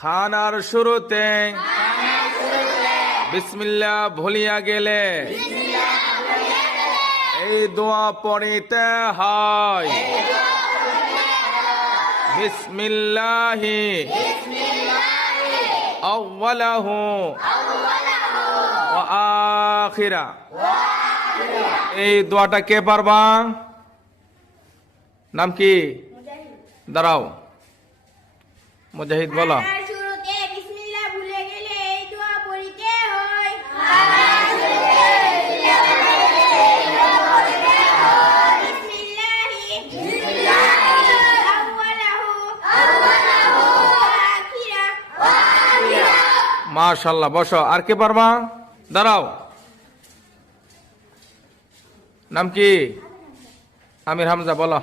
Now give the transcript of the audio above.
খানার শুরুতে বিসমিল্লাহ ভুলিয়া গেলে এই দোয়া পড়িতে হয়। বিসমিল্লাহি আউয়ালাহু ওয়া আখিরা। এই দোয়াটা কে পারবা? নাম কি? দাঁড়াও, মুজাহিদ বলো। মাশাআল্লাহ, বসো। আর কে পারবা? দাঁড়াও, নাম কি? আমির হামজা বলো।